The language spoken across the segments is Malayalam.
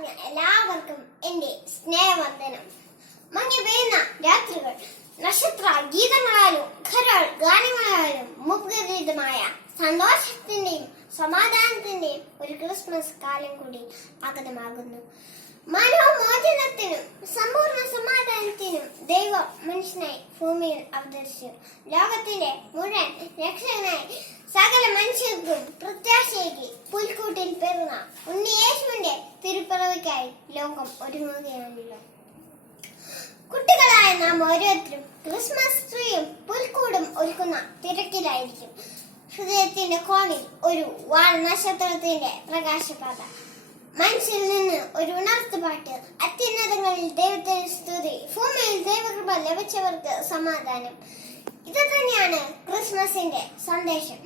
പറഞ്ഞ എല്ലാവർക്കും എന്റെ സ്നേഹവന്ദനം. മഞ്ഞു പെയ്യുന്ന രാത്രികൾ നക്ഷത്ര ഗീതങ്ങളാലും ഖരാൾ ഗാനങ്ങളാലും മുഖരിതമായ സന്തോഷത്തിന്റെയും സമാധാനത്തിന്റെയും ഒരു ക്രിസ്മസ് കാലം കൂടി ആഗതമാകുന്നു. മനോമോചനത്തിനും സമ്പൂർണ്ണ സമാധാനത്തിനും ദൈവം മനുഷ്യനായി ഭൂമിയിൽ അവതരിച്ചു. ലോകത്തിന്റെ മുഴുവൻ രക്ഷകനായി സകല മനുഷ്യർക്കും പ്രത്യാശയ്ക്ക് പുൽക്കൂട്ടിൽ പിറന്ന ഉണ്ണിയേശുവിന്റെ തിരുപ്പിറവിക്കായി ലോകം ഒരുങ്ങുകയാണല്ലോ. കുട്ടികളായ നാം ഓരോരുത്തരും ക്രിസ്മസ് ട്രീയും പുൽക്കൂടും ഒരുക്കുന്ന തിരക്കിലായിരിക്കും. ഹൃദയത്തിന്റെ കോണിൽ ഒരു വാൽ നക്ഷത്രത്തിന്റെ പ്രകാശപാത, മനസ്സിൽ നിന്ന് ഒരു ഉണർത്തുപാട്ട്, അത്യുന്നതങ്ങളിൽ ദൈവത്തിന് സ്തുതി, ഭൂമിയിൽ ദൈവകൃപ ലഭിച്ചവർക്ക് സമാധാനം. ഇത് തന്നെയാണ് ക്രിസ്മസിന്റെ സന്ദേശം.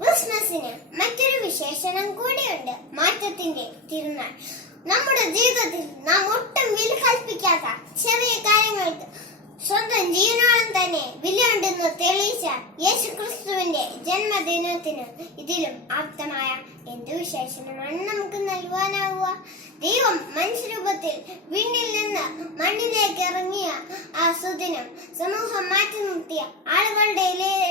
ക്രിസ്മസിന് മറ്റൊരു വിശേഷണം കൂടിയുണ്ട്, മാറ്റത്തിന്റെ തിരുനാൾ. നമ്മുടെ ജീവിതത്തിൽ നാം ഒട്ടും വില കൽപ്പിക്കാത്ത ചെറിയ കാര്യങ്ങൾക്ക് സ്വന്തം ജീവനോളം തന്നെ വിലയുണ്ടെന്ന് തെളിയിച്ച യേശു ക്രിസ്തുവിന്റെ ജന്മദിനത്തിന് ഇതിലും ആപ്തമായ എന്തു വിശേഷണമാണ് നമുക്ക് നൽകുവാനാവുക? ദൈവം മനുഷ്യരൂപത്തിൽ വിണ്ണിൽ നിന്ന് മണ്ണിലേക്ക് ഇറങ്ങിയ ആ സുദിനം സമൂഹം മാറ്റി നിർത്തിയ ആളുകളുടെ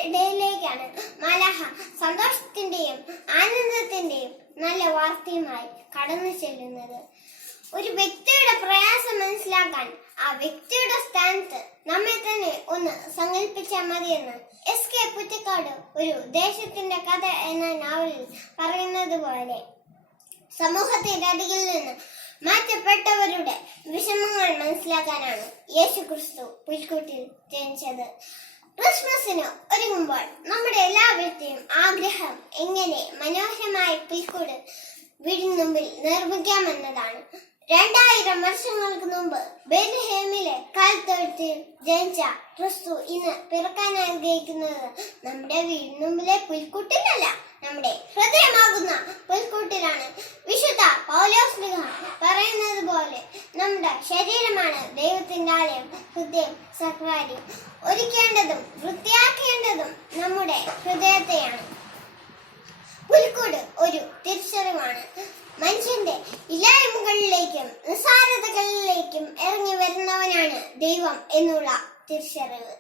ഇടയിലേക്കാണ് മാലാഖ സന്തോഷത്തിന്റെയും ആനന്ദത്തിന്റെയും നല്ല വാർത്തയുമായി കടന്നു ചെല്ലുന്നത്. ഒരു വ്യക്തിയുടെ പ്രയാസം മനസ്സിലാക്കാൻ ആ വ്യക്തിയുടെ സ്ഥാനത്ത് നമ്മെ തന്നെ ഒന്ന് സങ്കല്പിച്ചാൽ മതിയെന്ന് എസ്.കെ. പൊറ്റക്കാട് ഒരു ദേശത്തിന്റെ കഥ എന്ന നോവലിൽ പറയുന്നത് പോലെ, സമൂഹത്തിന്റെ അരികിൽ നിന്ന് മാറ്റപ്പെട്ടവരുടെ വിഷമങ്ങൾ മനസ്സിലാക്കാനാണ് യേശു ക്രിസ്തു പുൽക്കൂട്ടിൽ ജനിച്ചത്. ക്രിസ്മസിന് ഒരുങ്ങുമ്പോൾ നമ്മുടെ എല്ലാവരുടെയും ആഗ്രഹം എങ്ങനെ മനോഹരമായി പുൽക്കൂട് വീടിനുമ്പിൽ നിർമ്മിക്കാമെന്നതാണ്. 2000 വർഷങ്ങൾക്ക് മുമ്പ് ബേത്ലഹേമിലെ കാൽത്തൊഴുത്തിൽ ജനിച്ച ക്രിസ്തു ഇന്ന് പിറക്കാൻ ആഗ്രഹിക്കുന്നത് നമ്മുടെ വീടിനുമ്പിലെ പുൽക്കൂട്ടിലല്ല, നമ്മുടെ ഹൃദയമാകുന്ന പുൽക്കൂട്ടിലാണ്. വിശുദ്ധ പൗലോസ്ലീഹ പറയുന്നത് പോലെ നമ്മുടെ ശരീരമാണ് ദൈവത്തിന്റെ ആലയം, ഹൃദയം സക്രാരി. ഒരുക്കേണ്ടതും വൃത്തിയാക്കേണ്ടതും നമ്മുടെ ഹൃദയത്തെയാണ്. പുൽക്കൂട് ഒരു തിരിച്ചറിവാണ്. മനുഷ്യന്റെ ഇല്ലായ്മകളിലേക്കും നിസ്സാരതകളിലേക്കും ഇറങ്ങി വരുന്നവനാണ് ദൈവം എന്നുള്ള തിരിച്ചറിവ്.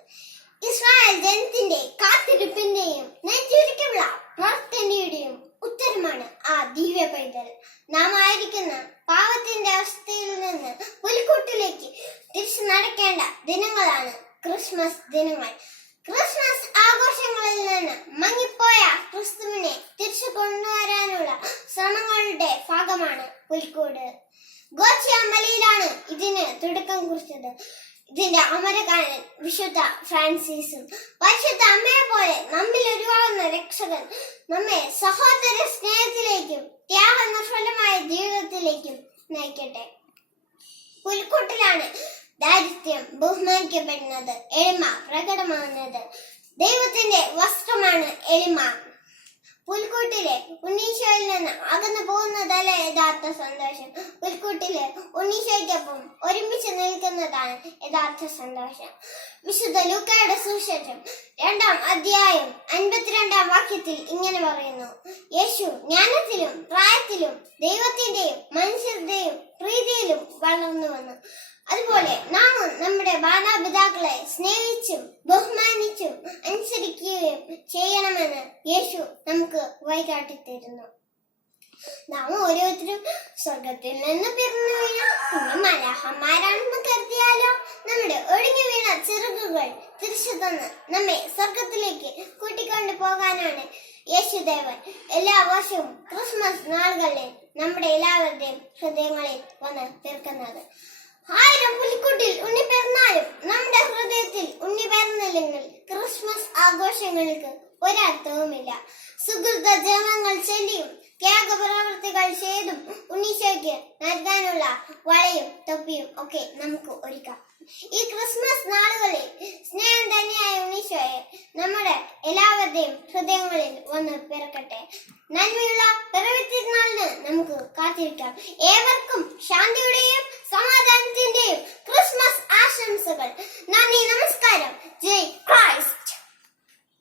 ഇസ്രായേൽ ജനത്തിന്റെ കാത്തിരിപ്പിന്റെയും നെഞ്ചുരുക്കമുള്ള പ്രാർത്ഥനയുടെയും ഉത്തരമാണ് ആ ദിവ്യ പൈതൽ. നാം ആയിരിക്കുന്ന പാവത്തിന്റെ അവസ്ഥയിൽ നിന്ന് പുൽക്കൂട്ടിലേക്ക് തിരിച്ചു നടക്കേണ്ട ദിനങ്ങളാണ് ക്രിസ്മസ് ദിനങ്ങൾ. ക്രിസ്മസ് ആഘോഷങ്ങളിൽ നിന്ന് മങ്ങിപ്പോയ ക്രിസ്തുവിനെ തിരിച്ചു കൊണ്ടുവരാനുള്ള ശ്രമങ്ങളുടെ ഭാഗമാണ് പുൽക്കൂട്. ഗോച്ചിയാമ്പലിയിലാണ് ഇതിന് തുടക്കം കുറിച്ചത്. ഇതിന്റെ അമരക്കാരൻ വിശുദ്ധ ഫ്രാൻസിസും, പരിശുദ്ധ അമ്മയെ പോലെ നമ്മിൽ ഒരുവാകുന്ന രക്ഷകൻ നമ്മെ സഹോദര സ്നേഹത്തിലേക്കും ത്യാഗനിർഭരമായ ജീവിതത്തിലേക്കും നയിക്കട്ടെ. പുൽക്കൂട്ടിലാണ് ദാരിദ്ര്യം ബഹുമാനിക്കപ്പെടുന്നത്, എളിമ പ്രകടമാകുന്നത്. ദൈവത്തിന്റെ വസ്ത്രമാണ് എളിമ. പുൽക്കൂട്ടിലെ ഉണ്ണീശോയിൽ നിന്ന് അകന്നു പോകുന്നതല്ല യഥാർത്ഥ സന്തോഷം. പുൽക്കൂട്ടിലെ ഉണ്ണീശോയ്ക്കൊപ്പം ഒരുമിച്ച് നിൽക്കുന്നതാണ് യഥാർത്ഥ സന്തോഷം. വിശുദ്ധ ലൂക്കായുടെ സുവിശേഷം 2-ാം അധ്യായം 52-ാം വാക്യത്തിൽ ഇങ്ങനെ പറയുന്നു: യേശു ജ്ഞാനത്തിലും പ്രായത്തിലും ദൈവത്തിന്റെയും മനുഷ്യരുടെയും പ്രീതിയിലും വളർന്നു വന്നു. അതുപോലെ നാമും നമ്മുടെ മാതാപിതാക്കളെ സ്നേഹിച്ചും ബഹുമാനിച്ചും അനുസരിക്കുകയും ചെയ്യണമെന്ന് യേശു നമുക്ക് വഴികാട്ടിത്തരുന്നു. നാം ഓരോരുത്തരും സ്വർഗത്തിൽ നിന്ന് പിറന്നു വീണ മാലാഖമാരാണെന്ന് കരുതിയാലോ? നമ്മുടെ ഒഴുകി വീണ ചിറകുകൾ തിരിച്ചു തന്ന് നമ്മെ സ്വർഗത്തിലേക്ക് കൂട്ടിക്കൊണ്ടു പോകാനാണ് യേശുദേവൻ എല്ലാ വർഷവും ക്രിസ്മസ് നാളുകളിൽ നമ്മുടെ എല്ലാവരുടെയും ഹൃദയങ്ങളിൽ വന്ന് തീർക്കുന്നത്. 1000 പുൽക്കൂട്ടിൽ ഉണ്ണി പിറന്നാലും നമ്മുടെ ഹൃദയത്തിൽ ഉണ്ണി പിറന്നില്ലെങ്കിൽ ക്രിസ്മസ് ആഘോഷങ്ങൾക്ക് ഒരർത്ഥവുമില്ല. സുഹൃത ജപങ്ങൾ ചൊല്ലിയും ത്യാഗപ്രവർത്തികൾ ചെയ്തും ഉണ്ണീശോയ്ക്ക് നൽകാനുള്ള വളയും തൊപ്പിയും ഒക്കെ നമുക്ക് ഒരുക്കാം. ഈ ക്രിസ്മസ് നാളുകളിൽ സ്നേഹം തന്നെയായ ഉണ്ണീശോയെ നമ്മുടെ എല്ലാവരുടെയും ഹൃദയങ്ങളിൽ വന്ന് പിറക്കട്ടെ. നന്മയുള്ള പിറവി തിരുനാളിന് നമുക്ക് കാത്തിരിക്കാം. ഏവർക്കും ശാന്തിയുടെയും സമാധാനത്തിന്റെയും ക്രിസ്മസ് ആശംസകൾ. നന്ദി, നമസ്കാരം. ജയ് ക്രൈസ്റ്റ്.